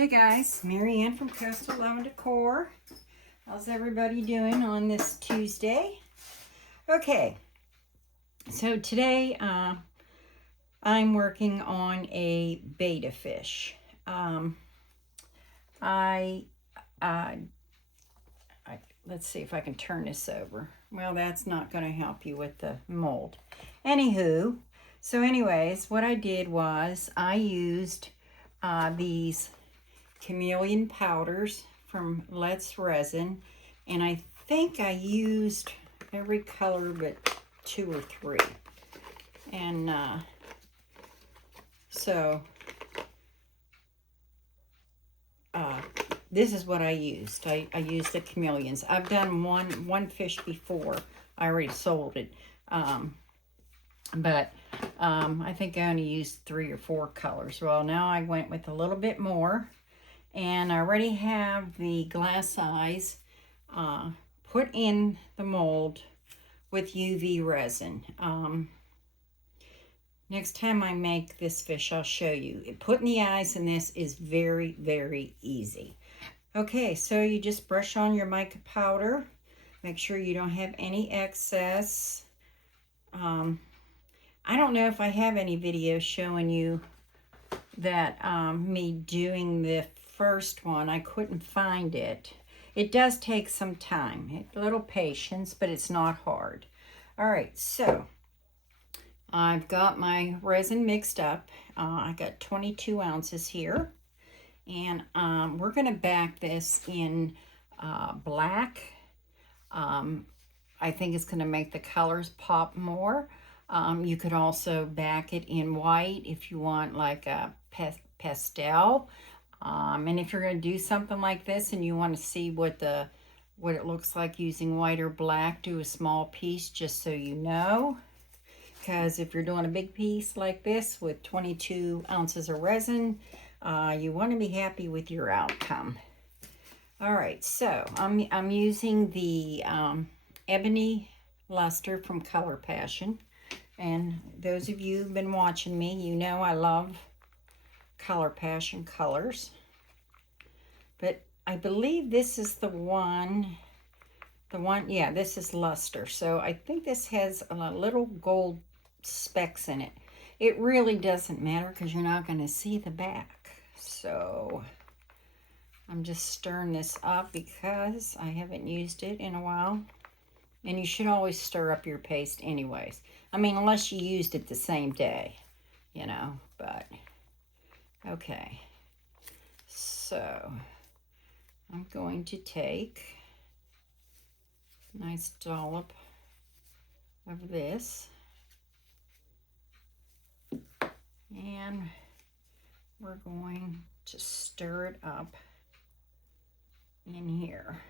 Hey guys, Mary Ann from Coastal Love and Decor. How's everybody doing on this Tuesday? Okay, so today I'm working on a betta fish. Let's see if I can turn this over. Well, that's not going to help you with the mold. Anywho, so anyways, what I did was I used these chameleon powders from Let's Resin, and I think I used every color but 2 or 3. And this is what I used. I used the chameleons. I've done one fish before. I already sold it. But I think I only used 3 or 4 colors. Well, now I went with a little bit more. And I already have the glass eyes put in the mold with UV resin. Next time I make this fish, I'll show you. Putting the eyes in this is very, very easy. Okay, so you just brush on your mica powder. Make sure you don't have any excess. I don't know if I have any videos showing you that me doing the first one. I couldn't find it. It does take some time, a little patience, but it's not hard. All right, so I've got my resin mixed up. I got 22 ounces here, and we're going to back this in black. I think it's going to make the colors pop more. You could also back it in white if you want like a pastel. And if you're going to do something like this and you want to see what it looks like using white or black, do a small piece just so you know. Because if you're doing a big piece like this with 22 ounces of resin, you want to be happy with your outcome. All right, so I'm using the Ebony Luster from Color Passion. And those of you who've been watching me, you know I love Color Passion colors. But I believe this is the one, yeah, this is Luster. So I think this has a little gold specks in it. It really doesn't matter because you're not going to see the back. So I'm just stirring this up because I haven't used it in a while. And you should always stir up your paste anyways. I mean, unless you used it the same day, you know, but okay. So I'm going to take a nice dollop of this, and we're going to stir it up in here.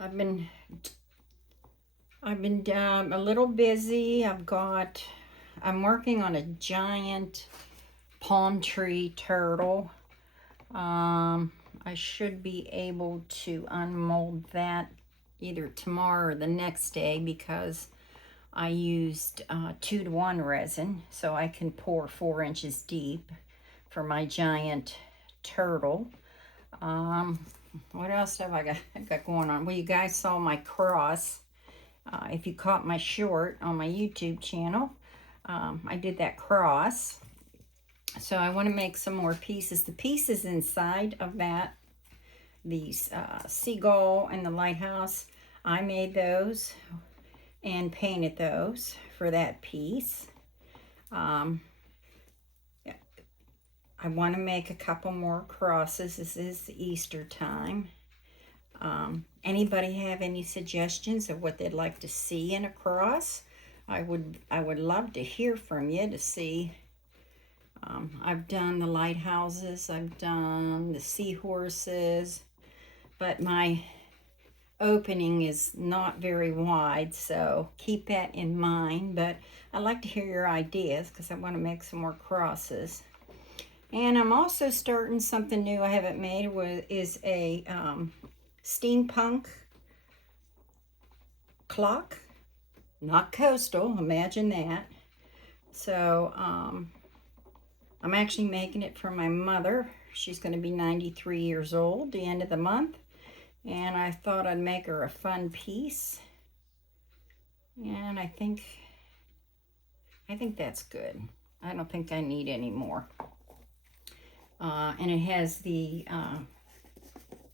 I've been a little busy. I'm working on a giant palm tree turtle. I should be able to unmold that either tomorrow or the next day because I used 2-to-1 resin, so I can pour 4 inches deep for my giant turtle. What else have I got going on? Well, you guys saw my cross. If you caught my short on my YouTube channel, I did that cross. So I want to make some more pieces. The pieces inside of that, these seagull and the lighthouse, I made those and painted those for that piece. I want to make a couple more crosses. This is Easter time. Anybody have any suggestions of what they'd like to see in a cross? I would love to hear from you to see. I've done the lighthouses, I've done the seahorses, but my opening is not very wide, so keep that in mind. But I'd like to hear your ideas because I want to make some more crosses. And I'm also starting something new I haven't made, is a steampunk clock, not coastal, imagine that. So I'm actually making it for my mother. She's going to be 93 years old the end of the month. And I thought I'd make her a fun piece. And I think that's good. I don't think I need any more. And it has the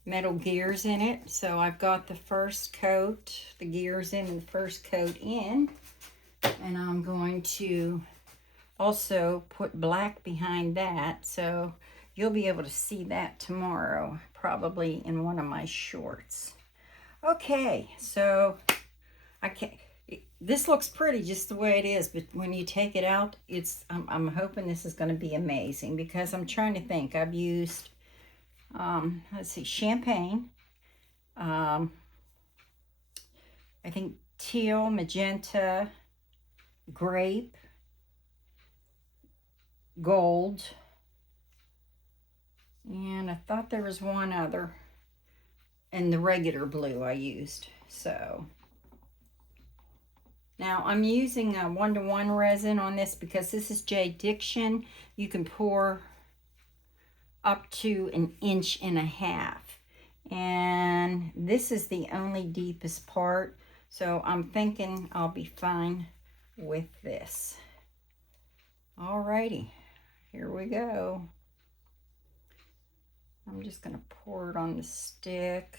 metal gears in it. So I've got the first coat, the gears in the first coat in. And I'm going to also put black behind that. So you'll be able to see that tomorrow, probably in one of my shorts. Okay, so this looks pretty just the way it is, but when you take it out, I'm hoping this is going to be amazing, because I'm trying to think. I've used, let's see, champagne, I think teal, magenta, grape, gold, and I thought there was one other, and the regular blue I used. So now I'm using a 1-to-1 resin on this because this is Jade Diction. You can pour up to 1.5 inches. And this is the only deepest part. So I'm thinking I'll be fine with this. Alrighty, here we go. I'm just gonna pour it on the stick.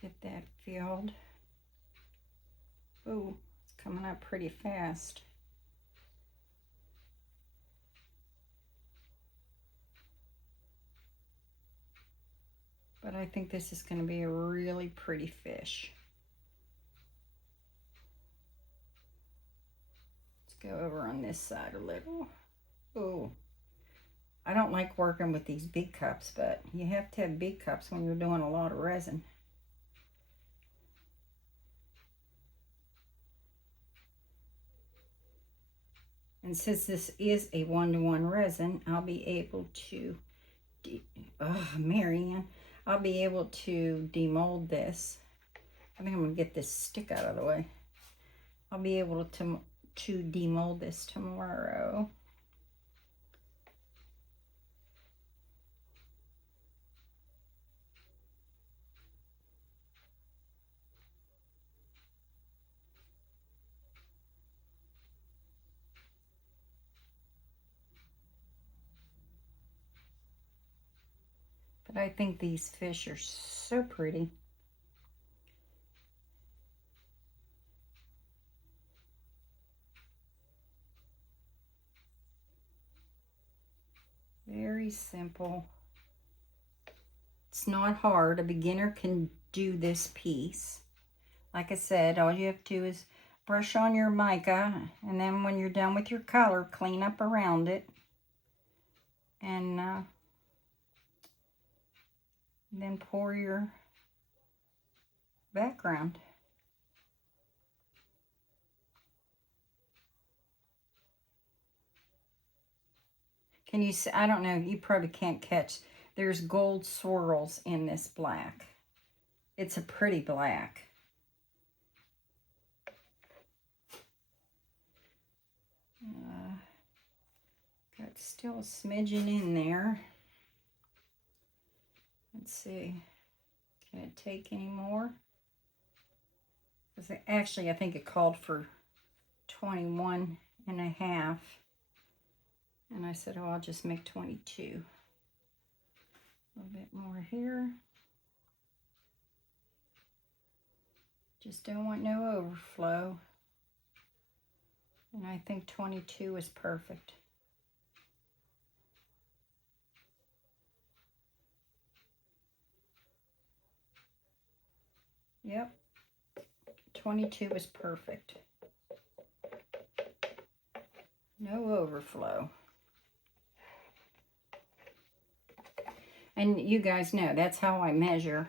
Get that filled. Ooh, it's coming up pretty fast. But I think this is going to be a really pretty fish. Let's go over on this side a little. Ooh, I don't like working with these big cups, but you have to have big cups when you're doing a lot of resin. And since this is a 1-to-1 resin, I'll be able to, Marianne, I'll be able to demold this. I think I'm gonna get this stick out of the way. I'll be able to demold this tomorrow. But I think these fish are so pretty. Very simple. It's not hard. A beginner can do this piece. Like I said, all you have to do is brush on your mica, and then when you're done with your color, clean up around it. And then pour your background. Can you see? I don't know, you probably can't catch. There's gold swirls in this black. It's a pretty black. Got still a smidgen in there. Let's see. Can it take any more? Because actually, I think it called for 21 and a half. And I said, oh, I'll just make 22. A little bit more here. Just don't want no overflow. And I think 22 is perfect. Yep, 22 is perfect. No overflow. And you guys know that's how I measure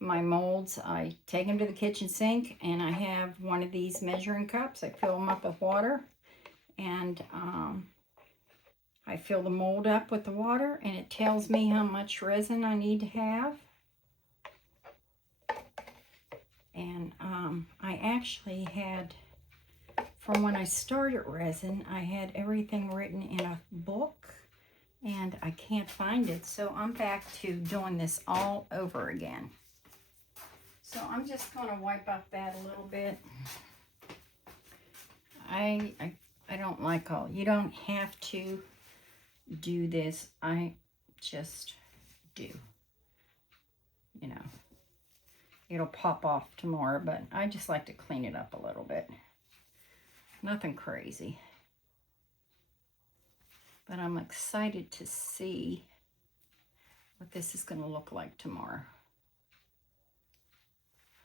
my molds. I take them to the kitchen sink, and I have one of these measuring cups. I fill them up with water, and I fill the mold up with the water, and it tells me how much resin I need to have. I actually had, from when I started resin, I had everything written in a book, and I can't find it. So I'm back to doing this all over again. So I'm just going to wipe up that a little bit. I don't like all, you don't have to do this. I just do. You know, it'll pop off tomorrow, but I just like to clean it up a little bit. Nothing crazy. But I'm excited to see what this is going to look like tomorrow.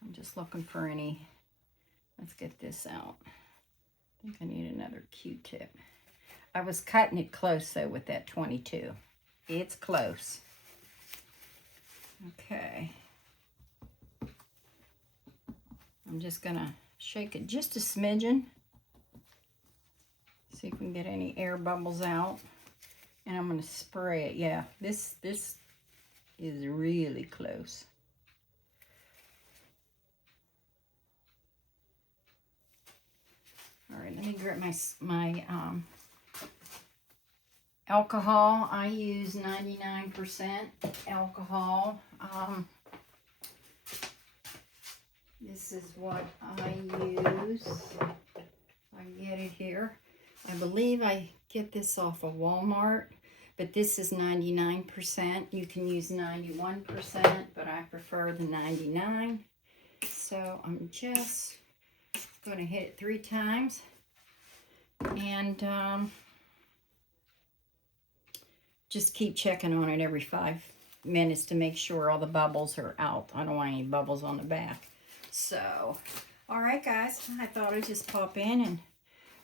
I'm just looking for any, let's get this out. I think I need another Q-tip. I was cutting it close though with that 22. It's close. Okay. I'm just gonna shake it just a smidgen. See if we can get any air bubbles out. And I'm gonna spray it. Yeah, this is really close. All right, let me grab my alcohol. I use 99% alcohol. This is what I use. I get it here. I believe I get this off of Walmart, but this is 99%. You can use 91%, but I prefer the 99. So I'm just going to hit it 3 times. And just keep checking on it every 5 minutes to make sure all the bubbles are out. I don't want any bubbles on the back. So, all right, guys, I thought I'd just pop in and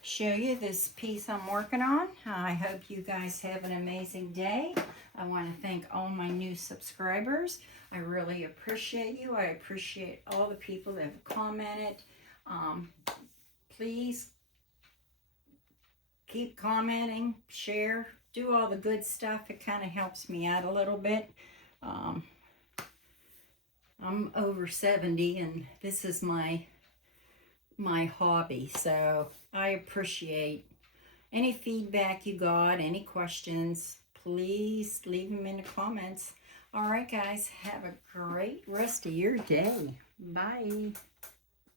show you this piece I'm working on. I hope you guys have an amazing day. I want to thank all my new subscribers. I really appreciate you. I appreciate all the people that have commented. Please keep commenting, share, do all the good stuff. It kind of helps me out a little bit. I'm over 70 and this is my hobby, so I appreciate any feedback you got, any questions, please leave them in the comments. All right, guys, have a great rest of your day. Bye.